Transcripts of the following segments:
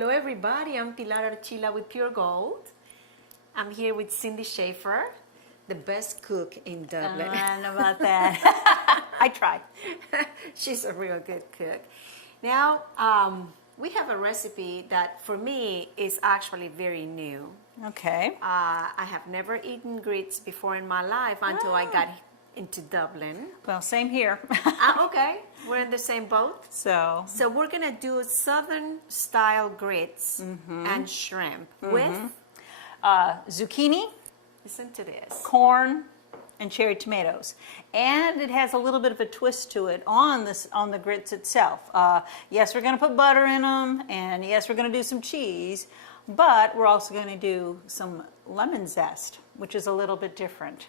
Hello everybody, I'm Pilar Archila with Pure Gold. I'm here with Cindy Schaefer, the best cook in Dublin. I don't know about that. I tried. She's a real good cook. Now, we have a recipe that for me is actually very new. Okay. I have never eaten grits before in my life until I got into Dublin. Well, same here. Okay, we're in the same boat. So we're gonna do Southern style grits and shrimp with, zucchini, listen to this, corn, and cherry tomatoes. And it has a little bit of a twist to it on the grits itself. Yes, we're gonna put butter in them, and yes, we're gonna do some cheese, but we're also gonna do some lemon zest, which is a little bit different.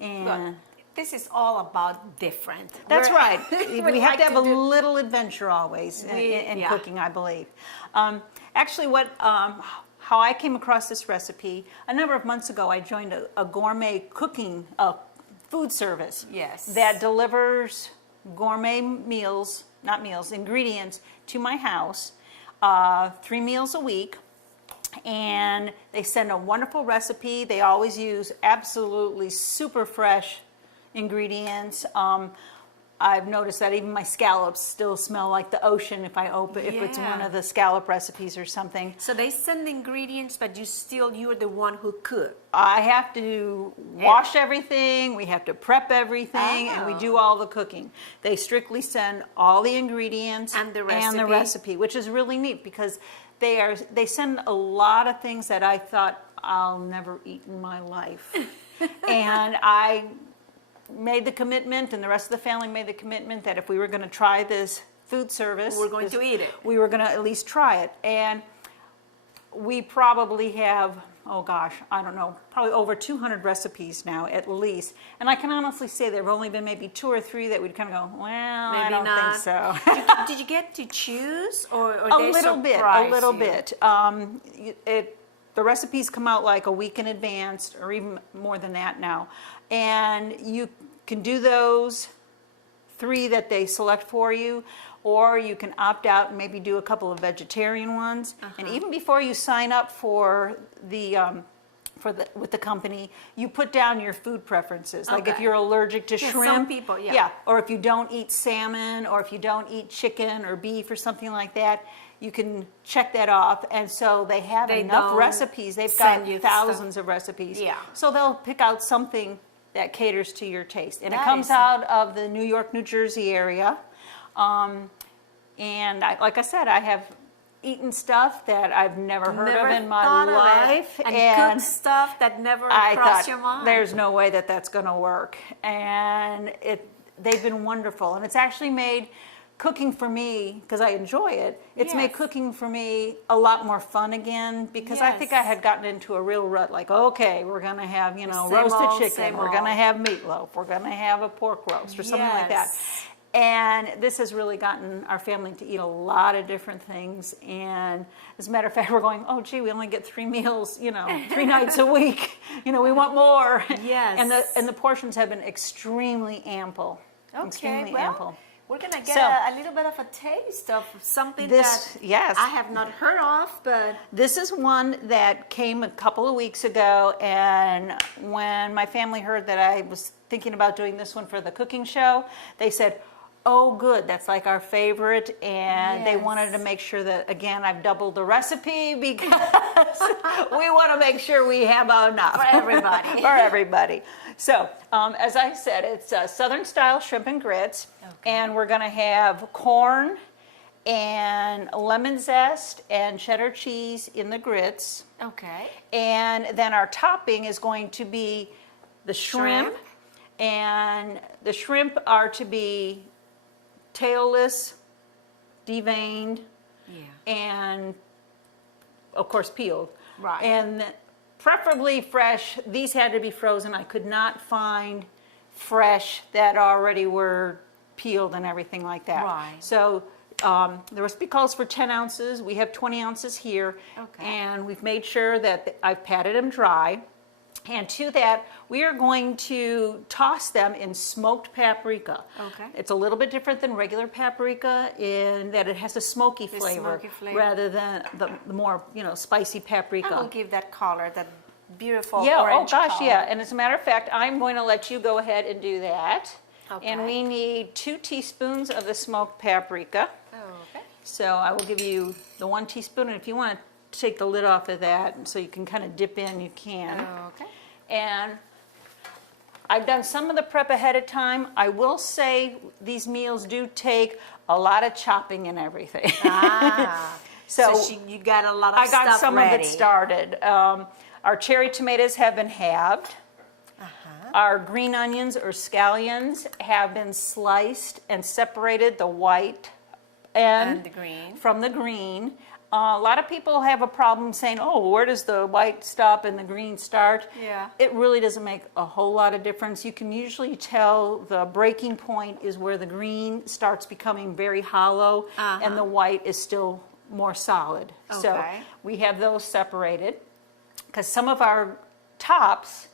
And look, this is all about different. That's right. We have like to have a little adventure always in yeah. cooking, I believe. Actually, how I came across this recipe, a number of months ago, I joined a gourmet cooking food service. Yes. That delivers gourmet meals, not meals, ingredients to my house, 3 meals a week. And they send a wonderful recipe. They always use absolutely super fresh ingredients. I've noticed that even my scallops still smell like the ocean if it's one of the scallop recipes or something. So they send the ingredients, but you're the one who cook. I have to wash everything, we have to prep everything, and we do all the cooking. They strictly send all the ingredients and the recipe, which is really neat because they send a lot of things that I thought I'll never eat in my life. And I made the commitment, and the rest of the family made the commitment that if we were going to try this food service, we're going to eat it. We were going to at least try it. And we probably have, oh gosh, I don't know, probably over 200 recipes now at least. And I can honestly say there have only been maybe 2 or 3 that we'd kind of go, well, maybe I don't not. think so. Did you get to choose, or a little bit? The recipes come out like a week in advance, or even more than that now. And you can do those 3 that they select for you, or you can opt out and maybe do a couple of vegetarian ones. And even before you sign up for with the company, you put down your food preferences. Like if you're allergic to shrimp, some people, or if you don't eat salmon, or if you don't eat chicken or beef or something like that, you can check that off. And so they have enough recipes. They've got thousands of recipes. Yeah. So they'll pick out something that caters to your taste. And it comes out of the New York, New Jersey area. And like I said, I have eaten stuff that I've never heard of in my life. And cooked stuff that never crossed your mind. There's no way that that's going to work. And they've been wonderful. And it's actually made cooking for me, because I enjoy it, it's made cooking for me a lot more fun again, because I think I had gotten into a real rut, like, okay, we're going to have, roasted chicken, we're going to have meatloaf, we're going to have a pork roast or something like that. And this has really gotten our family to eat a lot of different things. And as a matter of fact, we're going, oh, gee, we only get 3 meals, 3 nights a week. We want more. Yes. And the portions have been extremely ample. Okay, extremely ample. We're going to get a little bit of a taste of something that I have not heard of, but... This is one that came a couple of weeks ago, and when my family heard that I was thinking about doing this one for the cooking show, they said, oh, good, that's like our favorite, and they wanted to make sure that, again, I've doubled the recipe because we want to make sure we have enough. For everybody. For everybody. So, as I said, it's Southern style shrimp and grits, and we're going to have corn and lemon zest and cheddar cheese in the grits. Okay. And then our topping is going to be the shrimp. And the shrimp are to be tailless, deveined, and of course peeled. Right. And preferably fresh. These had to be frozen. I could not find fresh that already were peeled and everything like that. Right. So the recipe calls for 10 ounces. We have 20 ounces here. Okay. And we've made sure that I've patted them dry. And to that, we are going to toss them in smoked paprika. Okay. It's a little bit different than regular paprika in that it has a smoky flavor, rather than the more, spicy paprika. I will give that color, that beautiful Yeah, orange oh gosh, color. yeah. And as a matter of fact, I'm going to let you go ahead and do that. Okay. And we need 2 teaspoons of the smoked paprika. Oh, okay. So I will give you the 1 teaspoon, and if you want to take the lid off of that so you can kind of dip in, you can. Oh, okay. And I've done some of the prep ahead of time. I will say these meals do take a lot of chopping and everything. Ah, so you got a lot of stuff I got some ready. of it started. Our cherry tomatoes have been halved. Our green onions or scallions have been sliced and separated the white And the green. from the green. A lot of people have a problem saying, oh, where does the white stop and the green start? Yeah. It really doesn't make a whole lot of difference. You can usually tell the breaking point is where the green starts becoming very hollow and the white is still more solid. So Okay. we have those separated because some of our tops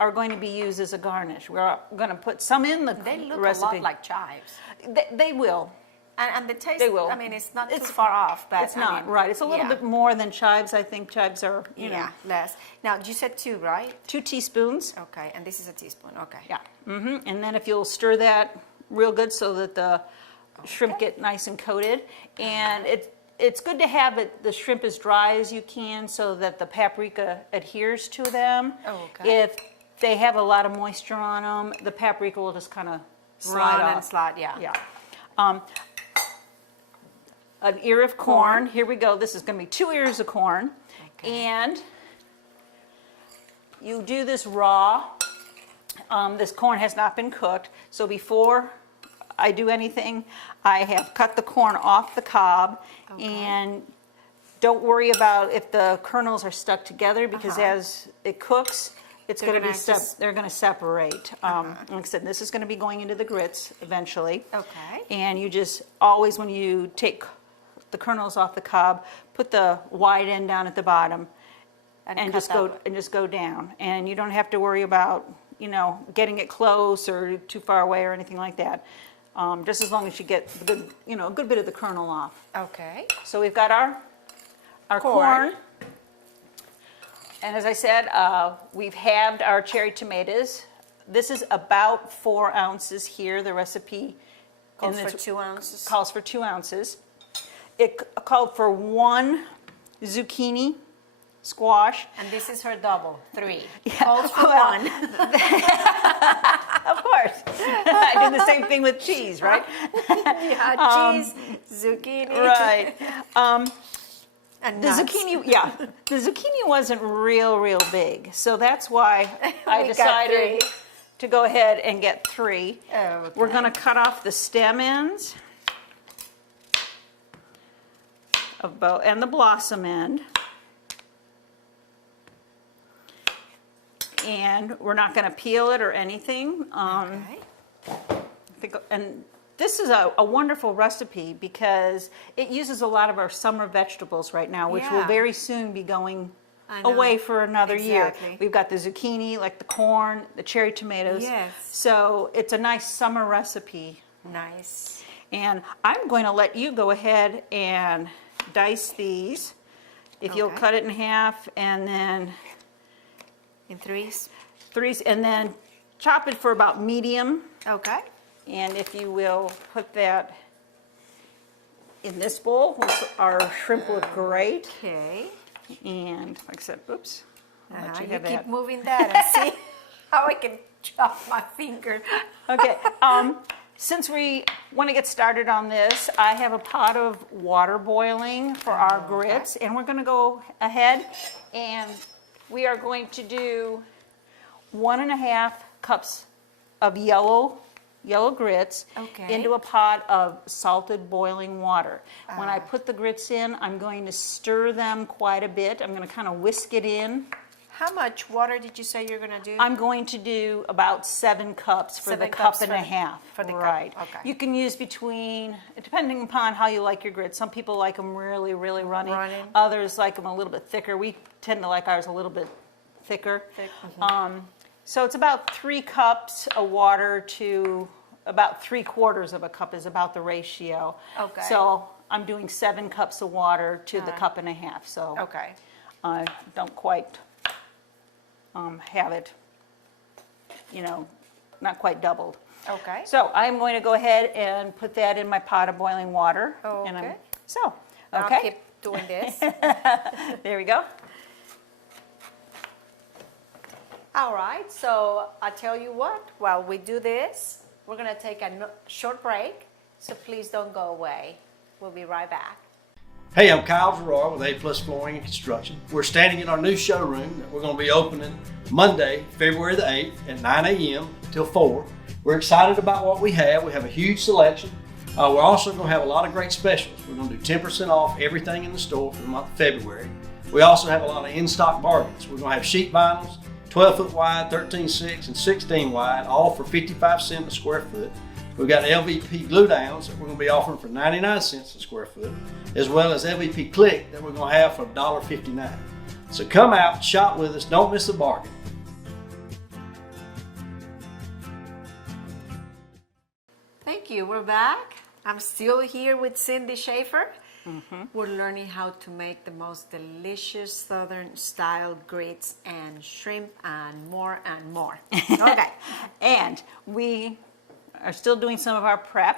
are going to be used as a garnish. We're going to put some in the They look recipe. a lot like chives. They will. And the taste, They will. I mean, it's not too far off. But It's not, I mean, right. It's a little yeah. bit more than chives. I think chives are, Yeah, less. Now, you said 2, right? 2 teaspoons. Okay, and this is a teaspoon. Okay. Yeah. And then if you'll stir that real good so that the shrimp get nice and coated. And it's good to have the shrimp as dry as you can so that the paprika adheres to them. Oh, okay. If they have a lot of moisture on them, the paprika will just kind of slide off. And slide, yeah. Yeah. An ear of corn. Here we go. This is going to be 2 ears of corn. Okay. And you do this raw. This corn has not been cooked. So before I do anything, I have cut the corn off the cob. Okay. And don't worry about if the kernels are stuck together because as it cooks, it's going to be they're going to separate. Like I said, this is going to be going into the grits eventually. Okay. And you just always, when you take the kernels off the cob, put the wide end down at the bottom, and just go down. And you don't have to worry about getting it close or too far away or anything like that. Just as long as you get the good, a good bit of the kernel off. Okay. So we've got our corn. And as I said, we've halved our cherry tomatoes. This is about 4 ounces here. The recipe Calls for 2 ounces. Calls for 2 ounces. It called for 1 zucchini squash. And this is her double, 3. Yeah, Calls for well, 1. Of course. I did the same thing with cheese, right? Yeah, cheese, zucchini. Right. And The nuts. zucchini, yeah. The zucchini wasn't real big. So that's why I We got decided 3. to go ahead and get 3. Okay. We're going to cut off the stem ends and the blossom end. And we're not going to peel it or anything. Okay. And this is a wonderful recipe because it uses a lot of our summer vegetables right now, which will Yeah. very soon be going I know. away for another year. Exactly. We've got the zucchini, like the corn, the cherry tomatoes. Yes. So it's a nice summer recipe. Nice. And I'm going to let you go ahead and dice these. If you'll Okay. cut it in half and then In 3s. and then chop it for about medium. Okay. And if you will put that in this bowl, our shrimp look great. Okay. And like I said, oops. I'll let you You have keep that. moving that and see how I can chop my finger. Okay. Since we want to get started on this, I have a pot of water boiling for our grits, and we're going to go ahead and we are going to do 1.5 cups of yellow grits Okay. into a pot of salted boiling water. When I put the grits in, I'm going to stir them quite a bit. I'm going to kind of whisk it in. How much water did you say you're going to do? I'm going to do about 7 cups for 7 the cup cups and for a the- half. for the cup, right. okay. You can use between, depending upon how you like your grits. Some people like them really runny. Running. Others like them a little bit thicker. We tend to like ours a little bit thicker. Thick, So it's about 3 cups of water to about 3/4 of a cup is about the ratio. Okay. So I'm doing 7 cups of water to the 1.5 cups. So Okay. I don't quite have it, not quite doubled. Okay. So I'm going to go ahead and put that in my pot of boiling water. And Okay. okay. I'll keep doing this. There we go. All right, so I tell you what, while we do this, we're going to take a short break, so please don't go away. We'll be right back. Hey, I'm Kyle Gerard with A Plus Flooring and Construction. We're standing in our new showroom that we're going to be opening Monday, February the 8th at 9 a.m. till 4. We're excited about what we have. We have a huge selection. We're also going to have a lot of great specials. We're going to do 10% off everything in the store for the month of February. We also have a lot of in-stock bargains. We're going to have sheet vinyls, 12-foot wide, 13/6, and 16 wide, all for 55 cents a square foot. We've got LVP glue downs that we're going to be offering for 99 cents a square foot, as well as LVP click that we're going to have for $1.59. So come out, shop with us, don't miss a bargain. Thank you, we're back. I'm still here with Cindy Schaefer. We're learning how to make the most delicious Southern style grits and shrimp and more and more. Okay. And we are still doing some of our prep.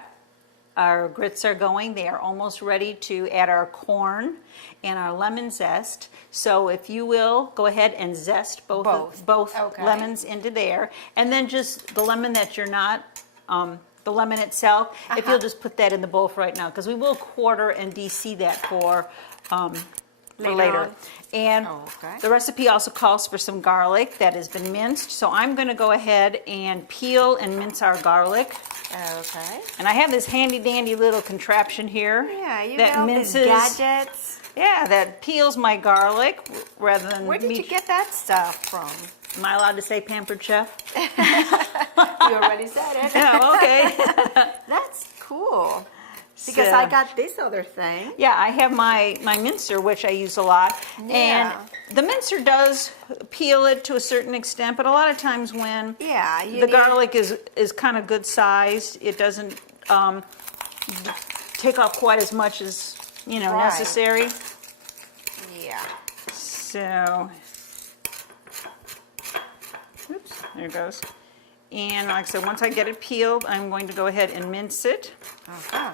Our grits are going. They are almost ready to add our corn and our lemon zest. So if you will, go ahead and zest both Okay. lemons into there. And then just the lemon that you're not, the lemon itself, if you'll just put that in the bowl for right now, because we will quarter and de-seed that for later. on. And Okay. the recipe also calls for some garlic that has been minced. So I'm going to go ahead and peel and mince our garlic. Okay. And I have this handy dandy little contraption here Yeah, you that got minces. these gadgets. Yeah, that peels my garlic rather than Where did me. you get that stuff from? Am I allowed to say pampered chef? You already said it. Oh, okay. That's cool. Because So- I got this other thing. Yeah, I have my mincer, which I use a lot. Yeah. And the mincer does peel it to a certain extent, but a lot of times when Yeah, you the need- garlic is kind of good sized, it doesn't take off quite as much as, Right. necessary. Yeah. So, oops, there it goes. And like I said, once I get it peeled, I'm going to go ahead and mince it. Uh-huh.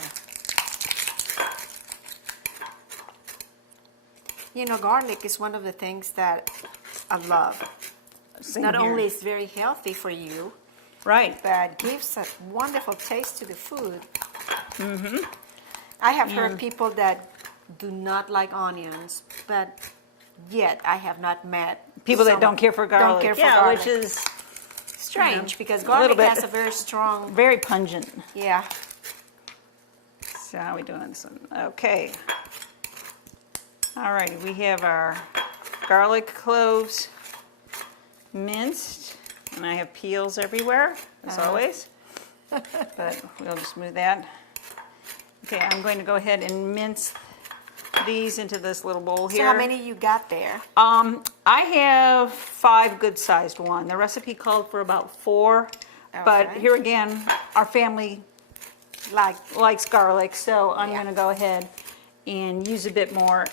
Garlic is one of the things that I love. Same Not here. only is very healthy for you, Right. but gives a wonderful taste to the food. Mm-hmm. I have heard people that do not like onions, but yet I have not met People that someone- don't care for garlic. Don't care for yeah, garlic. which is strange because a little garlic bit. has a very strong. very pungent. Yeah. So how are we doing this one? Okay. All right, we have our garlic cloves minced, and I have peels everywhere, as always. But we'll just move that. Okay, I'm going to go ahead and mince these into this little bowl So here. how many you got there? I have 5 good-sized ones. The recipe called for about 4, but Okay. here again, our family likes garlic, so I'm Yeah. going to go ahead and use a bit more.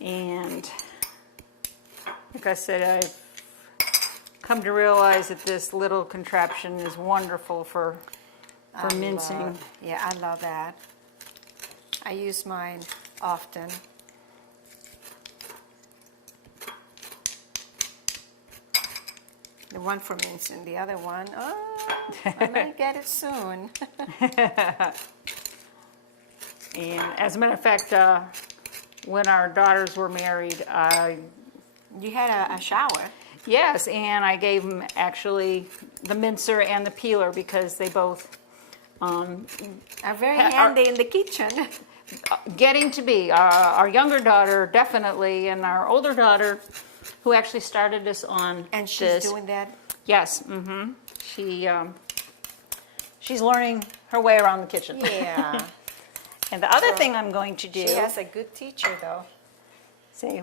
And like I said, I've come to realize that this little contraption is wonderful for mincing. Yeah, I love that. I use mine often. The one for mincing, the other one, I might get it soon. And as a matter of fact, when our daughters were married, You had a shower. yes, and I gave them actually the mincer and the peeler because they both Are very Are- handy in the kitchen. getting to be. Our younger daughter definitely, and our older daughter, who actually started us on And she's this. doing that. Yes, she's learning her way around the kitchen. Yeah. And the other thing I'm going to do. She has a good teacher, though. See,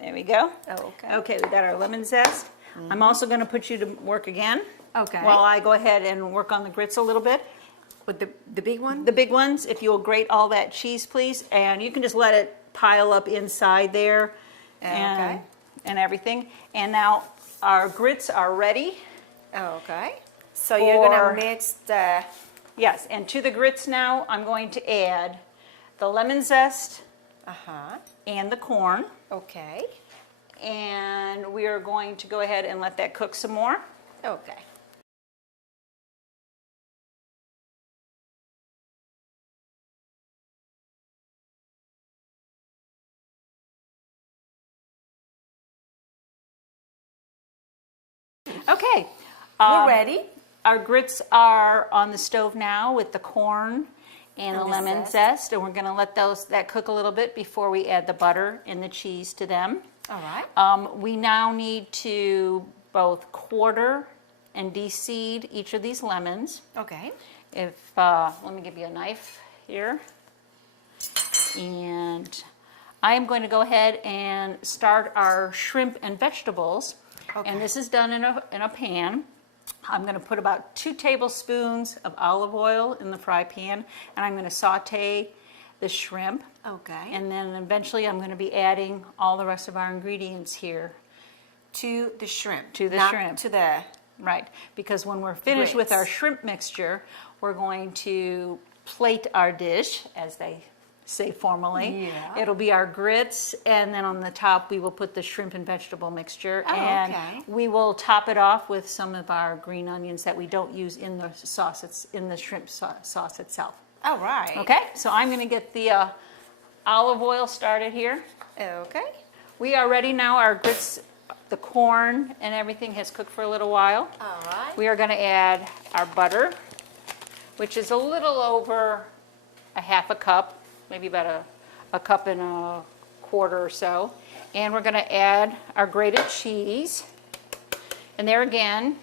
there we go. Oh, okay. Okay, we got our lemon zest. I'm also going to put you to work again. Okay. While I go ahead and work on the grits a little bit. With the big one? The big ones, if you'll grate all that cheese, please. And you can just let it pile up inside there and, Okay. and everything. And now our grits are ready. Okay. So you're going to mix the... Yes, and to the grits now, I'm going to add the lemon zest Uh-huh. and the corn. Okay. And we are going to go ahead and let that cook some more. Okay. Okay. We're ready. Our grits are on the stove now with the corn and the the lemon zest. zest, and we're going to let that cook a little bit before we add the butter and the cheese to them. All right. We now need to both quarter and de-seed each of these lemons. Okay. Let me give you a knife here. And I am going to go ahead and start our shrimp and vegetables. Okay. And this is done in a pan. I'm going to put about 2 tablespoons of olive oil in the fry pan, and I'm going to saute the shrimp. Okay. And then eventually I'm going to be adding all the rest of our ingredients here. To the shrimp. To the not shrimp. To the... Right, because when we're finished with Grits. our shrimp mixture, we're going to plate our dish, as they say formally. Yeah. It'll be our grits, and then on the top we will put the shrimp and vegetable mixture. Oh, and okay. we will top it off with some of our green onions that we don't use in the sauce. It's in the shrimp sauce itself. All right. Okay, so I'm going to get the olive oil started here. Okay. We are ready now. Our grits, the corn and everything has cooked for a little while. All right. We are going to add our butter, which is a little over a half a cup, maybe about a cup and a quarter or so. And we're going to add our grated cheese. And there again,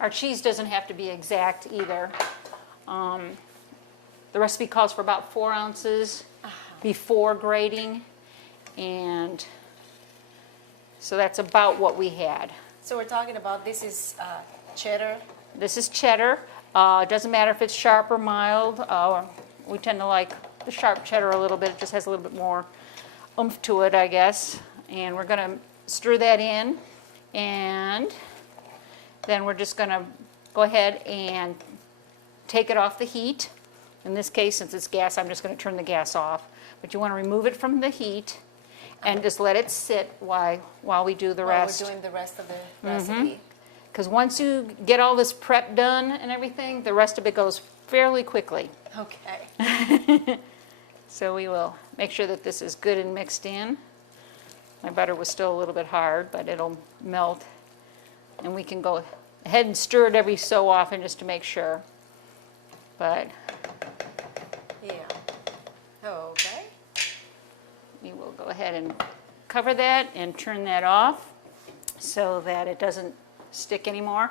our cheese doesn't have to be exact either. The recipe calls for about 4 ounces before grating. And so that's about what we had. So we're talking about this is cheddar. This is cheddar. It doesn't matter if it's sharp or mild. We tend to like the sharp cheddar a little bit. It just has a little bit more oomph to it, I guess. And we're going to stir that in. And then we're just going to go ahead and take it off the heat. In this case, since it's gas, I'm just going to turn the gas off. But you want to remove it from the heat and just let it sit while we do the rest. We're doing the rest of the recipe. Because once you get all this prep done and everything, the rest of it goes fairly quickly. Okay. So we will make sure that this is good and mixed in. My butter was still a little bit hard, but it'll melt. And we can go ahead and stir it every so often just to make sure. But Yeah. Okay. we will go ahead and cover that and turn that off so that it doesn't stick anymore.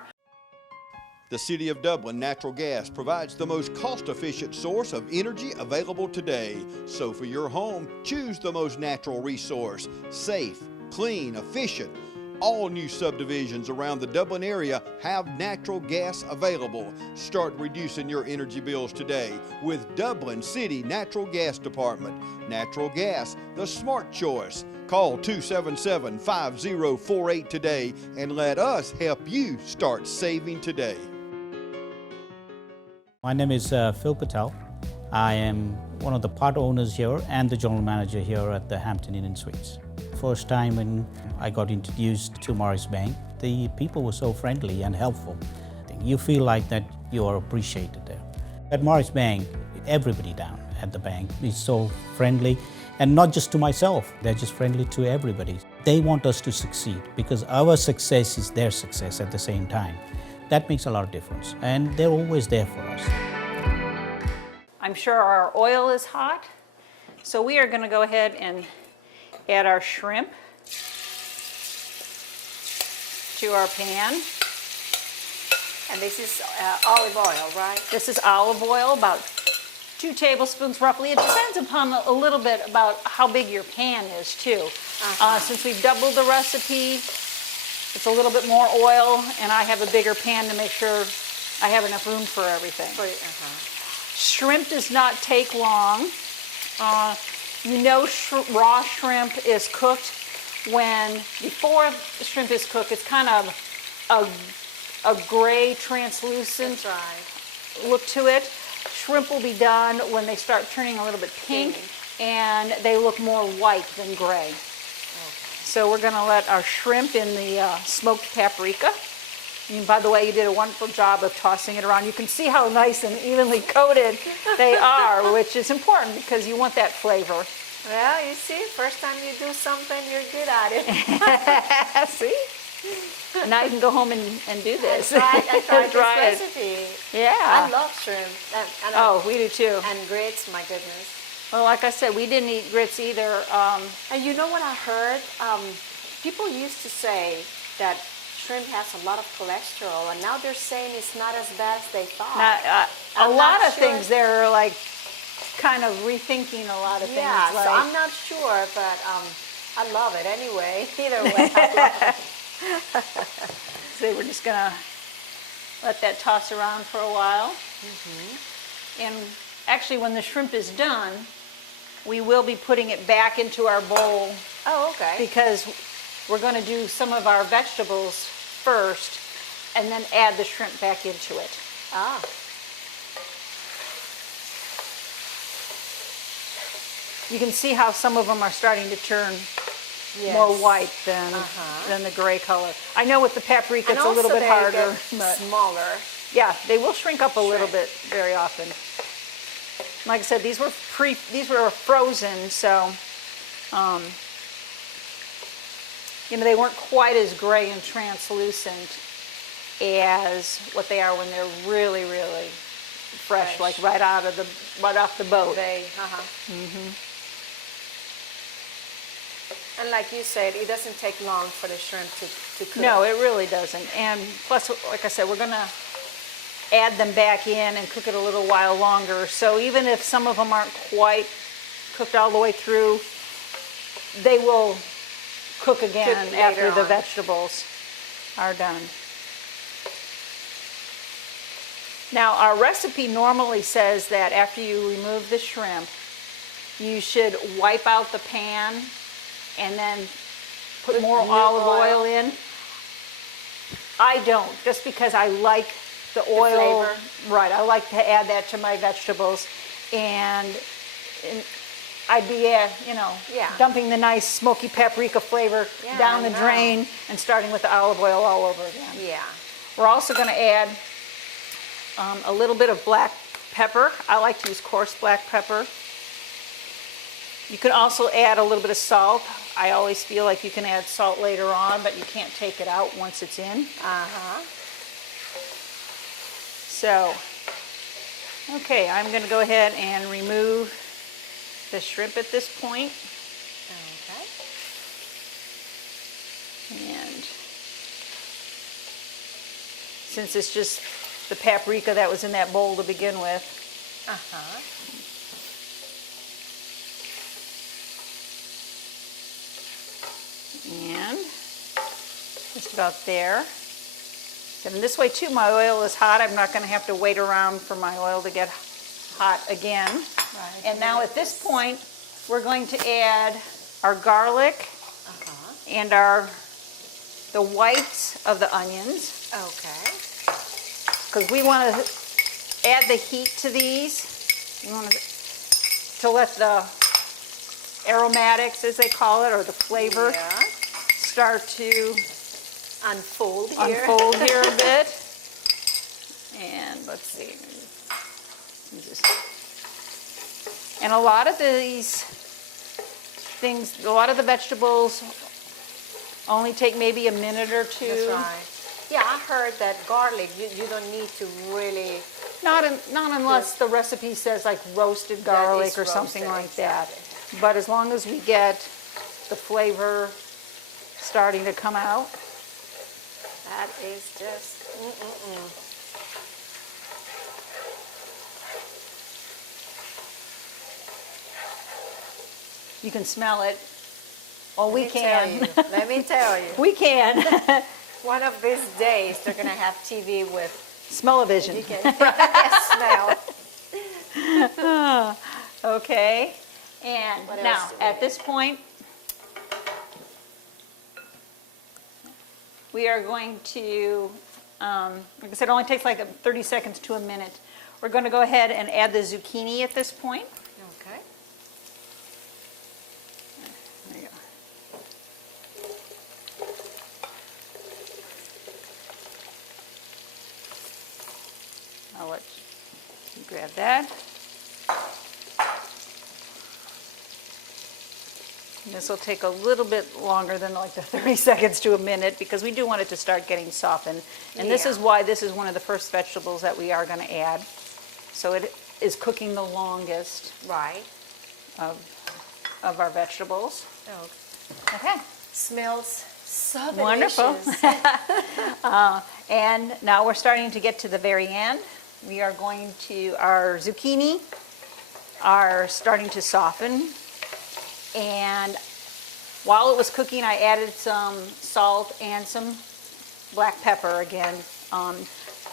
The City of Dublin Natural Gas provides the most cost-efficient source of energy available today. So for your home, choose the most natural resource. Safe, clean, efficient. All new subdivisions around the Dublin area have natural gas available. Start reducing your energy bills today with Dublin City Natural Gas Department. Natural gas, the smart choice. Call 277-5048 today and let us help you start saving today. My name is Phil Patel. I am one of the part owners here and the general manager here at the Hampton Inn and Suites. First time when I got introduced to Morris Bank, the people were so friendly and helpful. You feel like that you are appreciated there. At Morris Bank, everybody down at the bank is so friendly, and not just to myself, they're just friendly to everybody. They want us to succeed because our success is their success at the same time. That makes a lot of difference, and they're always there for us. I'm sure our oil is hot, so we are going to go ahead and add our shrimp to our pan. And this is olive oil, right? This is olive oil, about 2 tablespoons roughly. It depends upon a little bit about how big your pan is too. Since we've doubled the recipe, it's a little bit more oil, and I have a bigger pan to make sure I have enough room for everything. Shrimp does not take long. You know raw shrimp is cooked when, before the shrimp is cooked, it's kind of a gray, translucent look to it. Shrimp will be done when they start turning a little bit pink and they look more white than gray. So we're gonna let our shrimp in the smoked paprika. And by the way, you did a wonderful job of tossing it around. You can see how nice and evenly coated they are, which is important because you want that flavor. Well, you see, first time you do something, you're good at it. See? Now you can go home and do this. I tried Try this recipe. Yeah. I love shrimp. Oh, we do too. And grits, my goodness. Well, like I said, we didn't eat grits either. And you know what I heard? People used to say that shrimp has a lot of cholesterol, and now they're saying it's not as bad as they thought. A lot of things, they're like kind of rethinking a lot of things. Yeah, like, so I'm not sure, but I love it anyway. Either way, I love it. So we're just gonna let that toss around for a while. And actually, when the shrimp is done, we will be putting it back into our bowl. Oh, okay. Because we're going to do some of our vegetables first and then add the shrimp back into it. Ah. You can see how some of them are starting to turn more white than the gray color. I know with the paprika it's a little bit harder. But smaller. Yeah, they will shrink up a little bit very often. Like I said, these were frozen, so they weren't quite as gray and translucent as what they are when they're really, really fresh. Like right off the boat. And like you said, it doesn't take long for the shrimp to cook. No, it really doesn't. And plus, like I said, we're going to add them back in and cook it a little while longer. So even if some of them aren't quite cooked all the way through, they will cook again after the vegetables are done. Now, our recipe normally says that after you remove the shrimp, you should wipe out the pan and then put more olive oil in. I don't, just because I like the oil. Flavor. Right, I like to add that to my vegetables, and I'd be, dumping the nice smoky paprika flavor down the drain and starting with the olive oil all over again. Yeah. We're also going to add a little bit of black pepper. I like to use coarse black pepper. You can also add a little bit of salt. I always feel like you can add salt later on, but you can't take it out once it's in. So, okay, I'm going to go ahead and remove the shrimp at this point. Okay. And since it's just the paprika that was in that bowl to begin with. And just about there. And this way too, my oil is hot. I'm not going to have to wait around for my oil to get hot again. Right. And now at this point, we're going to add our garlic and the whites of the onions. Okay. Because we want to add the heat to these. We want to let the aromatics, as they call it, or the flavor, start to unfold here a bit. And let's see. And a lot of these things, a lot of the vegetables only take maybe a minute or two. That's right. Yeah, I heard that garlic, you don't need to really... Not unless the recipe says like roasted garlic or something like that. But as long as we get the flavor starting to come out. That is just... You can smell it. Oh, we Let me tell can. you. Let me tell you. We can. One of these days, they're going to have TV with, Smell-o-vision. you can smell. Okay. And What now, else do we at this point, we are going to, like I said, it only takes like 30 seconds to a minute. We're going to go ahead and add the zucchini at this point. Okay. There you go. I'll let you grab that. And this will take a little bit longer than like the 30 seconds to a minute because we do want it to start getting softened. And this Yeah. is why this is one of the first vegetables that we are going to add. So it is cooking the longest Right. of our vegetables. Oh, Okay. smells so Wonderful. delicious. And now we're starting to get to the very end. We are going to, our zucchini are starting to soften. And while it was cooking, I added some salt and some black pepper again.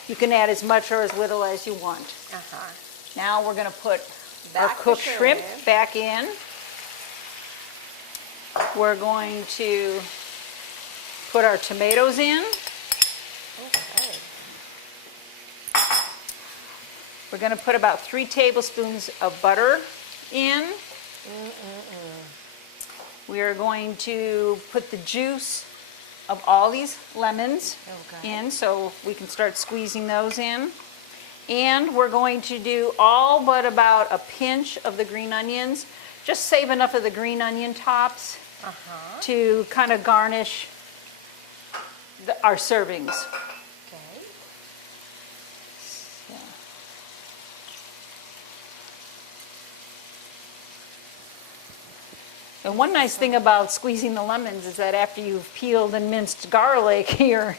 You can add as much or as little as you want. Uh-huh. Now we're going to put our Back the cooked shrimp shrimp. back in. We're going to put our tomatoes in. Okay. We're going to put about 3 tablespoons of butter in. We are going to put the juice of all these lemons Okay. in so we can start squeezing those in. And we're going to do all but about a pinch of the green onions. Just save enough of the green onion tops to kind of garnish our servings. Okay. And one nice thing about squeezing the lemons is that after you've peeled and minced garlic, your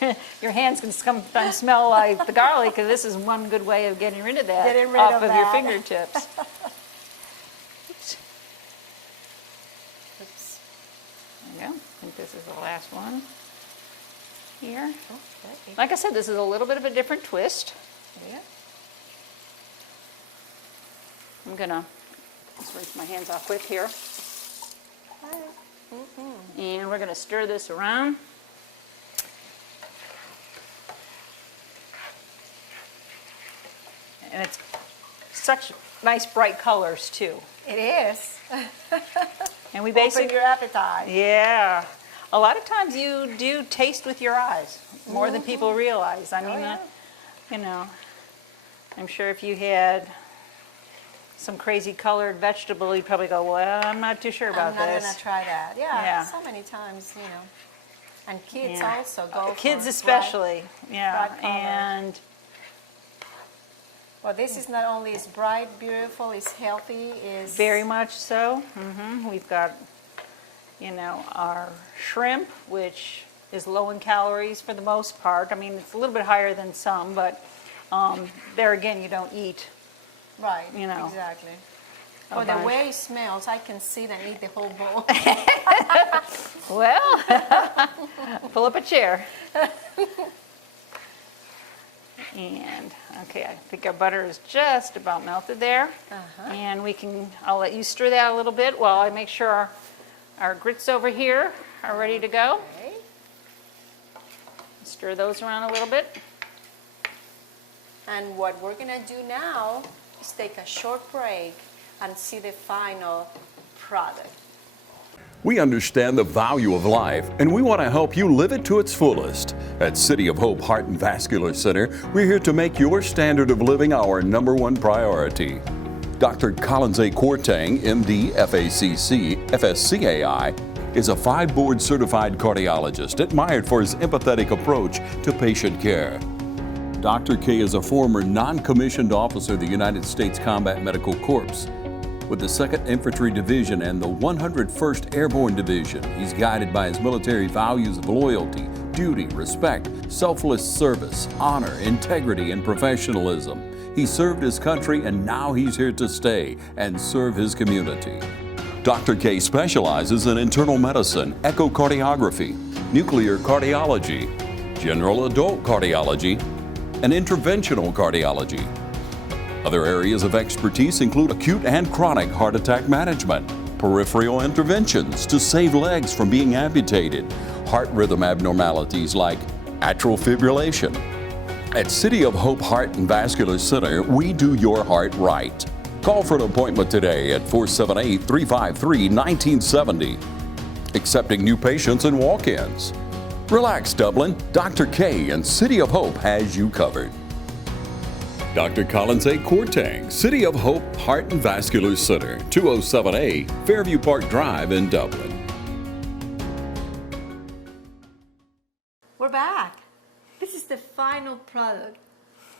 hands can sometimes smell like the garlic, because this is one good way of getting rid of that Getting rid off of your that. fingertips. Oops. Oops. There you go. I think this is the last one here. Okay. Like I said, this is a little bit of a different twist. Yeah. I'm gonna just rinse my hands off quick here. And we're going to stir this around. And it's such nice bright colors too. It is. And we Open basically, your appetite. yeah. A lot of times you do taste with your eyes more than people realize. I mean, yeah. you know, I'm sure if you had some crazy colored vegetable, you'd probably go, well, I'm not too sure about I'm not this. gonna try that. Yeah, Yeah. so many times, you know. And kids Yeah. also go for Kids bright- especially, yeah. bright colors. And Well, this is not only is bright, beautiful, it's healthy, is very much so. We've got, you know, our shrimp, which is low in calories for the most part. I mean, it's a little bit higher than some, but there again, you don't eat. right. you know, exactly. a Oh, the bunch. way it smells, I can see them eat the whole bowl. Well, pull up a chair. And, okay, I think our butter is just about melted there. And I'll let you stir that a little bit while I make sure our grits over here are ready to go. Okay. Stir those around a little bit. And what we're gonna do now is take a short break and see the final product. We understand the value of life, and we want to help you live it to its fullest. At City of Hope Heart and Vascular Center, we're here to make your standard of living our #1 priority. Dr. Collins A. Quartang, MD, FACC, FSCAI, is a 5-board certified cardiologist admired for his empathetic approach to patient care. Dr. K is a former non-commissioned officer of the United States Combat Medical Corps. With the 2nd Infantry Division and the 101st Airborne Division, he's guided by his military values of loyalty, duty, respect, selfless service, honor, integrity, and professionalism. He served his country, and now he's here to stay and serve his community. Dr. K specializes in internal medicine, echocardiography, nuclear cardiology, general adult cardiology, and interventional cardiology. Other areas of expertise include acute and chronic heart attack management, peripheral interventions to save legs from being amputated, heart rhythm abnormalities like atrial fibrillation. At City of Hope Heart and Vascular Center, we do your heart right. Call for an appointment today at 478-353-1970. Accepting new patients and walk-ins. Relax, Dublin. Dr. K and City of Hope has you covered. Dr. Collins A. Courtang, City of Hope Heart and Vascular Center, 207A, Fairview Park Drive in Dublin. We're back. This is the final product.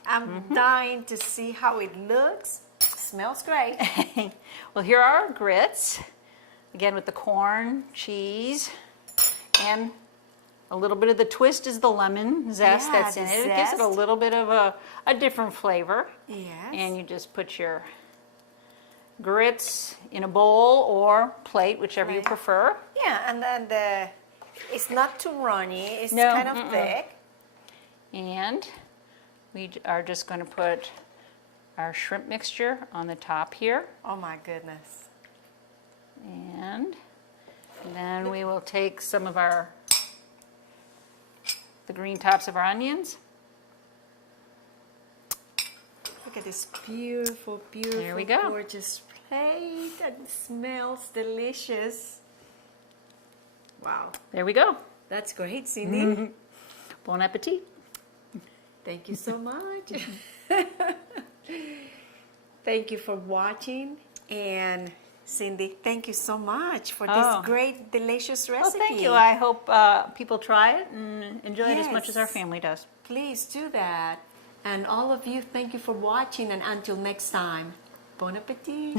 I'm dying to see how it looks. Smells great. Well, here are our grits. Again, with the corn, cheese, and a little bit of the twist is the lemon zest Yeah, that's in the it. It gives it a zest. little bit of a different flavor. Yes. And you just put your grits in a bowl or plate, whichever you Right. prefer. Yeah, and then it's not too runny. It's No, kind of thick. And we are just going to put our shrimp mixture on the top here. Oh my goodness. And then we will take some of the green tops of our onions. Look at this beautiful, beautiful, There we go. gorgeous plate. That smells delicious. Wow, There we go. that's great, Cindy. Bon appetit. Thank you so much. Thank you for watching. And Cindy, thank you so much for this Oh. great, delicious Well, recipe. thank you. I hope people try it and enjoy it as much as our Yes. family does. Please do that. And all of you, thank you for watching. And until next time, bon appetit.